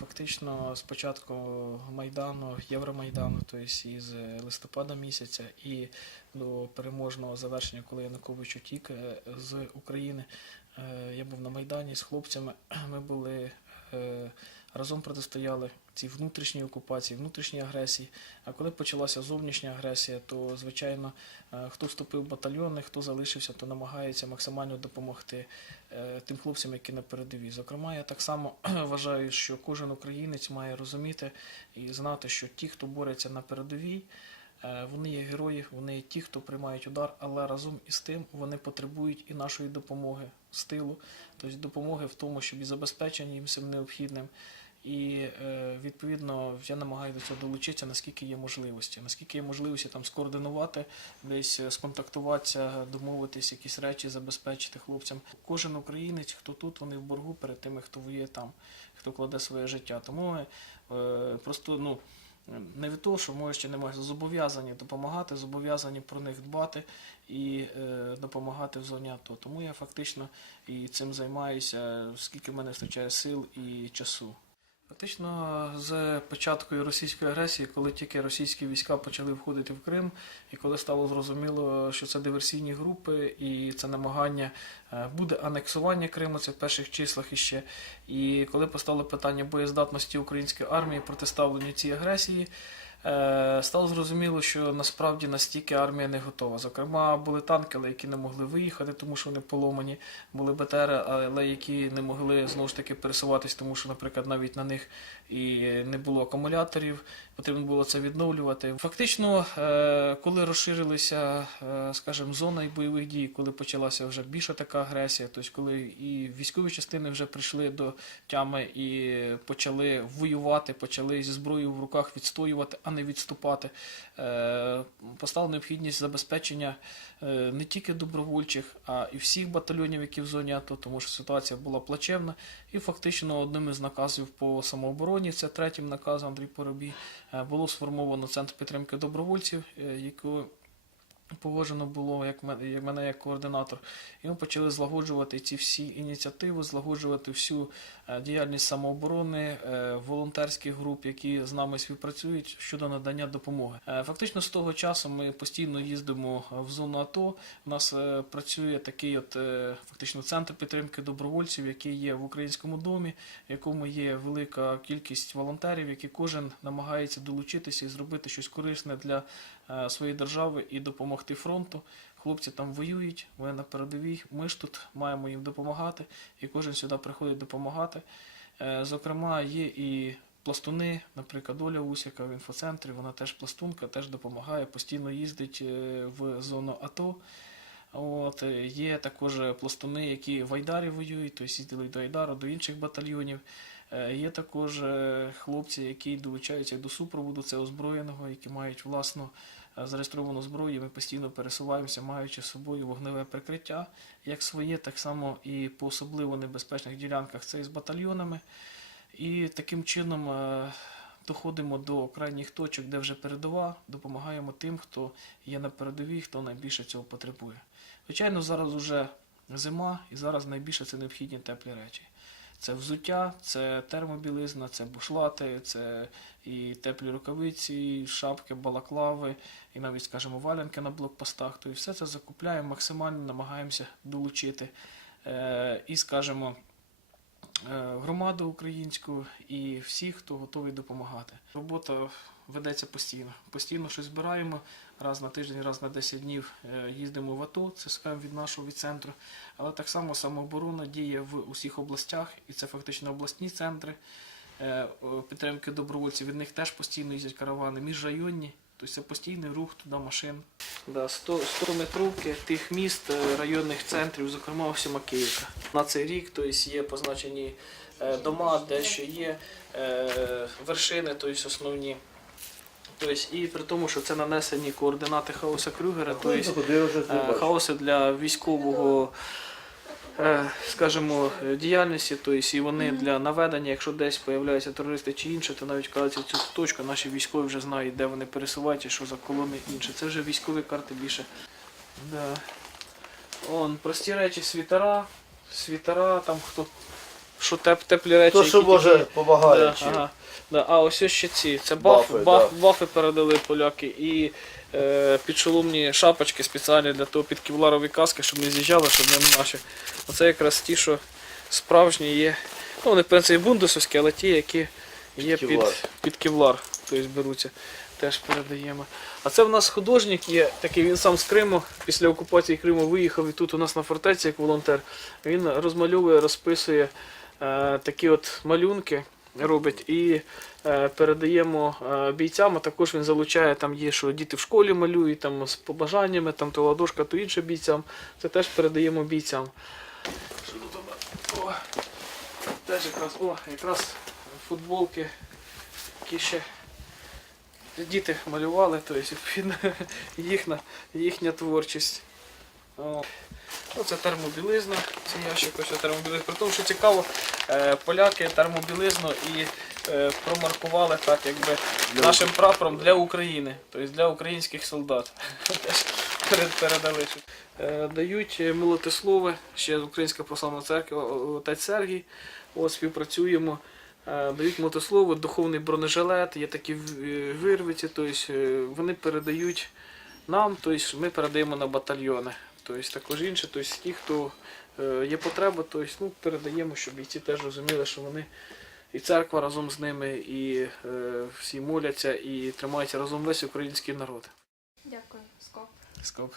Фактично з початку Майдану, Євромайдану, тобто із листопада місяця і до переможного завершення, коли Янукович утік е, з України, е, я був на Майдані з хлопцями. Ми були е, разом протистояли цій внутрішній окупації, внутрішній агресії. А коли почалася зовнішня агресія, то звичайно е, хто вступив в батальйони, хто залишився, то намагається максимально допомогти е, тим хлопцям, які на передовій. Зокрема, я так само вважаю, що кожен українець має розуміти і знати, що ті, хто бореться на передовій, е, вони є герої, вони є ті, хто приймають удар, але разом із тим вони потребують і нашої допомоги з тилу, тобто допомоги в тому, щоб і забезпечення їм всім необхідним. І е, відповідно я намагаюся долучитися, наскільки є можливості. Наскільки є можливості там скоординувати, десь е, сконтактуватися, домовитись, якісь речі забезпечити хлопцям. Кожен українець, хто тут, вони в боргу перед тими, хто воює там, хто кладе своє життя. Тому ми е, просто ну. Не від того, що ми ще немає зобов'язані допомагати, зобов'язані про них дбати і е, допомагати в зоні АТО. Тому я фактично і цим займаюся, скільки в мене вистачає сил і часу. Фактично, з початку російської агресії, коли тільки російські війська почали входити в Крим, і коли стало зрозуміло, що це диверсійні групи, і це намагання е, буде анексування Криму, це в перших числах іще. І коли постало питання боєздатності української армії протиставлення цій агресії, стало зрозуміло, що насправді настільки армія не готова. Зокрема, були танки, але які не могли виїхати, тому що вони поломані, були БТР, але які не могли знову ж таки пересуватись, тому що, наприклад, навіть на них і не було акумуляторів, потрібно було це відновлювати. Фактично, е, коли розширилися, е, скажімо, зона бойових дій, коли почалася вже більша така агресія, тобто коли і військові частини вже прийшли до тями і почали воювати, почали зі зброєю в руках відстоювати, не відступати. Е, Постала необхідність забезпечення е, не тільки добровольчих, а і всіх батальйонів, які в зоні АТО, тому що ситуація була плачевна. І фактично одним із наказів по самообороні, це третім наказом Андрій Поробій, е, було сформовано центр підтримки добровольців, е, погоджено було як мене, як мене як координатор. І ми почали злагоджувати ці всі ініціативи, злагоджувати всю е, діяльність самооборони, е, волонтерських груп, які з нами співпрацюють щодо надання допомоги. Е, Фактично з того часу ми постійно їздимо в зону АТО. У нас працює такий от фактично центр підтримки добровольців, який є в українському домі, в якому є велика кількість волонтерів, які кожен намагається долучитися і зробити щось корисне для своєї держави і допомогти фронту. Хлопці там воюють, вони на передовій. Ми ж тут маємо їм допомагати, і кожен сюди приходить допомагати. Е, Зокрема, є і пластуни, наприклад, Оля Усяка в інфоцентрі, вона теж пластунка, теж допомагає, постійно їздить е, в зону АТО. От, е, є також пластуни, які в Айдарі воюють, тобто їздили до Айдару, до інших батальйонів. Е, Є також е, хлопці, які долучаються до супроводу, це озброєного, які мають власну е, зареєстровану зброю. Ми постійно пересуваємося, маючи з собою вогневе прикриття, як своє, так само і по особливо небезпечних ділянках це і з батальйонами. І таким чином е, доходимо до крайніх точок, де вже передова, допомагаємо тим, хто є на передовій, хто найбільше цього потребує. Звичайно, зараз вже зима, і зараз найбільше це необхідні теплі речі. Це взуття, це термобілизна, це бушлати, це і теплі рукавиці, і шапки, балаклави, і навіть, скажімо, валянки на блокпостах. То і все це закупляємо, максимально намагаємося долучити. Е, і, скажімо, громаду українську і всіх, хто готовий допомагати. Робота ведеться постійно. Постійно щось збираємо. Раз на тиждень, раз на 10 днів е, їздимо в АТО, це скажімо, від нашого від центру. Але так само самооборона діє в усіх областях, і це фактично обласні центри е, підтримки добровольців. Від них теж постійно їздять каравани, міжрайонні. Тобто це постійний рух туди машин. Да, 100, 100 метровки тих міст, е, районних центрів, зокрема ось Макіївка. На цей рік тобто, є позначені е, дома, де що є е, вершини, тобто основні. Тобто, і при тому, що це нанесені координати хаоса Крюгера, тобто, е, хаоси для військового. Е, Скажімо, діяльності, тобто і вони для наведення, якщо десь з'являються терористи чи інше, то навіть кажуть цю точку, наші військові вже знають, де вони пересуваються, що за колони інше. Це вже військові карти більше. Да. Он, прості речі, світера, світера, там хто що теп, теплі речі. То, що які може тільки- допомагає. Да, чи- ага. Да. А ось ось ще ці. Це бафи, Бафи, баф, да. бафи передали поляки і е, підшоломні шапочки спеціальні для того під кевларові каски, щоб не з'їжджали, щоб не наші. Оце якраз ті, що справжні є. Ну, вони, в принципі, бундесовські, але ті, які є під, Кевлар. під кевлар, тобто беруться, теж передаємо. А це в нас художник є, такий він сам з Криму, після окупації Криму виїхав і тут у нас на фортеці як волонтер. Він розмальовує, розписує такі от малюнки, робить і е, передаємо е, бійцям, а також він залучає, там є, що діти в школі малюють, там з побажаннями, там то ладошка, то інше бійцям. Це теж передаємо бійцям. О, теж якраз, о, якраз футболки, які ще діти малювали, відповідно їхня, їхня творчість. Ну, це термобілизна, це ящик ось термобілизна. При тому, що цікаво, е, поляки термобілизну і е, промаркували так, якби Для нашим прапором для України, тобто для українських солдат. Передали. Е, Дають молотослови, ще Українська православна церква, отець Сергій. От, співпрацюємо. Дають мотослови, духовний бронежилет, є такі вирвиці, тобто вони передають нам, тобто ми передаємо на батальйони. Тобто також інше, тобто ті, хто е, є потреба, тобто, ну, передаємо, щоб бійці теж розуміли, що вони і церква разом з ними, і е, всі моляться, і тримаються разом весь український народ. Дякую, Скоп. Скоп.